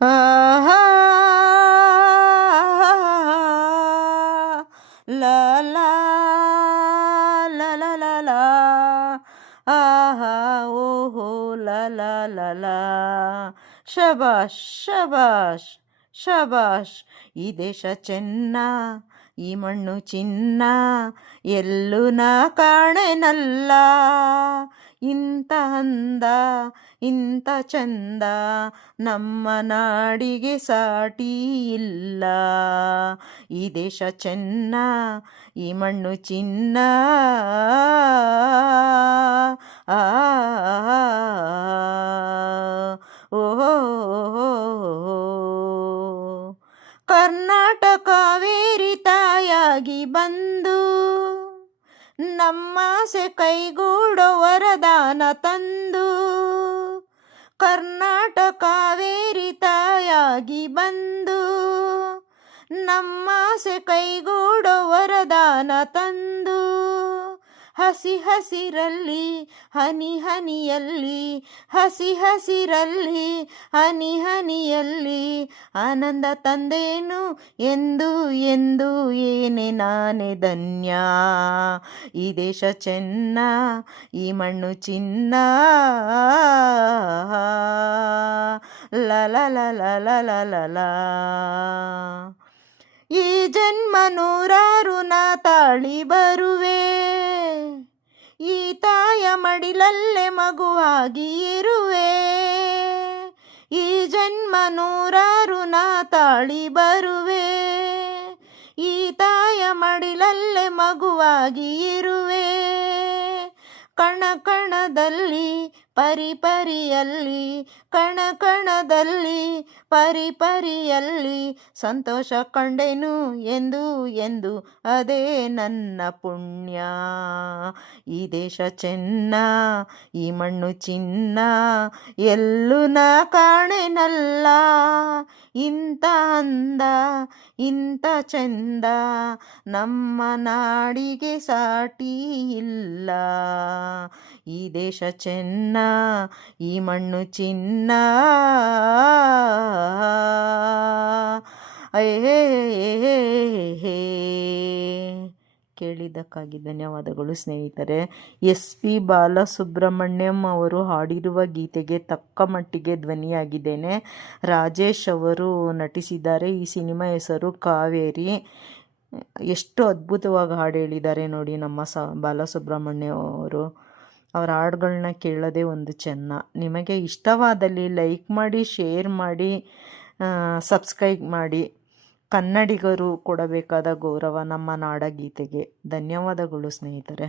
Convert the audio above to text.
ಆಹಾ ಲಾ ಲಾ ಲಾ ಲಾ ಲಾ ಲಾ ಆಹಾ ಓಹೋ ಲಾ ಲಾ ಲಾ ಲಾ ಶಬಾಷ್ ಶಬಾಷ್ ಶಬಾಷ್. ಈ ದೇಶ ಚೆನ್ನ, ಈ ಮಣ್ಣು ಚಿನ್ನ, ಎಲ್ಲೂ ನಾ ಕಾಣೆನಲ್ಲ. ಇಂಥ ಅಂದ ಇಂಥ ಚಂದ ನಮ್ಮ ನಾಡಿಗೆ ಸಾಟಿ ಇಲ್ಲ. ಈ ದೇಶ ಚೆನ್ನ, ಈ ಮಣ್ಣು ಚಿನ್ನ, ಆ ಓಹೋ ಕರ್ನಾಟಕ ಕಾವೇರಿ ತಾಯಾಗಿ ಬಂದು ನಮ್ಮಾಸೆ ಕೈಗೂಡೋ ವರದಾನ ತಂದು. ಕರ್ನಾಟಕ ಕಾವೇರಿ ತಾಯಾಗಿ ಬಂದು ನಮ್ಮಾಸೆ ಕೈಗೂಡೋ ವರದಾನ ತಂದು. ಹಸಿ ಹಸಿರಲ್ಲಿ ಹನಿ ಹನಿಯಲ್ಲಿ, ಹಸಿ ಹಸಿರಲ್ಲಿ ಹನಿ ಹನಿಯಲ್ಲಿ ಆನಂದ ತಂದೇನು ಎಂದು ಎಂದು ಏನೇ ನಾನೇ ಧನ್ಯ. ಈ ದೇಶ ಚೆನ್ನ, ಈ ಮಣ್ಣು ಚಿನ್ನ, ಲ ಲ ಲ ಲ ಲ ಲ ಲ. ಈ ಜನ್ಮ ನೂರಾರು ನಾ ತಾಳಿ ಬರುವೆ, ಈ ತಾಯ ಮಡಿಲಲ್ಲೇ ಮಗುವಾಗಿ ಇರುವೆ. ಈ ಜನ್ಮ ನೂರಾರು ನಾ ತಾಳಿ ಬರುವೆ, ಈ ತಾಯ ಮಡಿಲಲ್ಲೇ ಮಗುವಾಗಿ ಇರುವೆ. ಕಣ ಕಣದಲ್ಲಿ ಪರಿಪರಿಯಲ್ಲಿ, ಕಣ ಕಣದಲ್ಲಿ ಪರಿಪರಿಯಲ್ಲಿ ಸಂತೋಷ ಕಂಡೆನು ಎಂದು ಎಂದು ಅದೇ ನನ್ನ ಪುಣ್ಯ. ಈ ದೇಶ ಚೆನ್ನ, ಈ ಮಣ್ಣು ಚಿನ್ನ, ಎಲ್ಲೂ ನಾ ಕಾಣೆನಲ್ಲ. ಇಂಥ ಅಂದ ಇಂಥ ಚಂದ ನಮ್ಮ ನಾಡಿಗೆ ಸಾಟಿ ಇಲ್ಲ. ಈ ದೇಶ ಚೆನ್ನ, ಈ ಮಣ್ಣು ಚಿನ್ನ, ಕೇಳಿದ್ದಕ್ಕಾಗಿ ಧನ್ಯವಾದಗಳು ಸ್ನೇಹಿತರೆ. SP ಬಾಲಸುಬ್ರಹ್ಮಣ್ಯಂ ಅವರು ಹಾಡಿರುವ ಗೀತೆಗೆ ತಕ್ಕ ಮಟ್ಟಿಗೆ ಧ್ವನಿಯಾಗಿದ್ದೇನೆ. ರಾಜೇಶ್ ಅವರು ನಟಿಸಿದ್ದಾರೆ. ಈ ಸಿನಿಮಾ ಹೆಸರು ಕಾವೇರಿ. ಎಷ್ಟು ಅದ್ಭುತವಾಗಿ ಹಾಡು ಹೇಳಿದ್ದಾರೆ ನೋಡಿ ನಮ್ಮ ಬಾಲಸುಬ್ರಹ್ಮಣ್ಯ ಅವರು. ಅವರ ಹಾಡುಗಳನ್ನ ಕೇಳೋದೇ ಒಂದು ಚೆನ್ನ. ನಿಮಗೆ ಇಷ್ಟವಾದಲ್ಲಿ ಲೈಕ್ ಮಾಡಿ, ಶೇರ್ ಮಾಡಿ, ಸಬ್ಸ್ಕ್ರೈಬ್ ಮಾಡಿ. ಕನ್ನಡಿಗರು ಕೊಡಬೇಕಾದ ಗೌರವ ನಮ್ಮ ನಾಡಗೀತೆಗೆ. ಧನ್ಯವಾದಗಳು ಸ್ನೇಹಿತರೆ.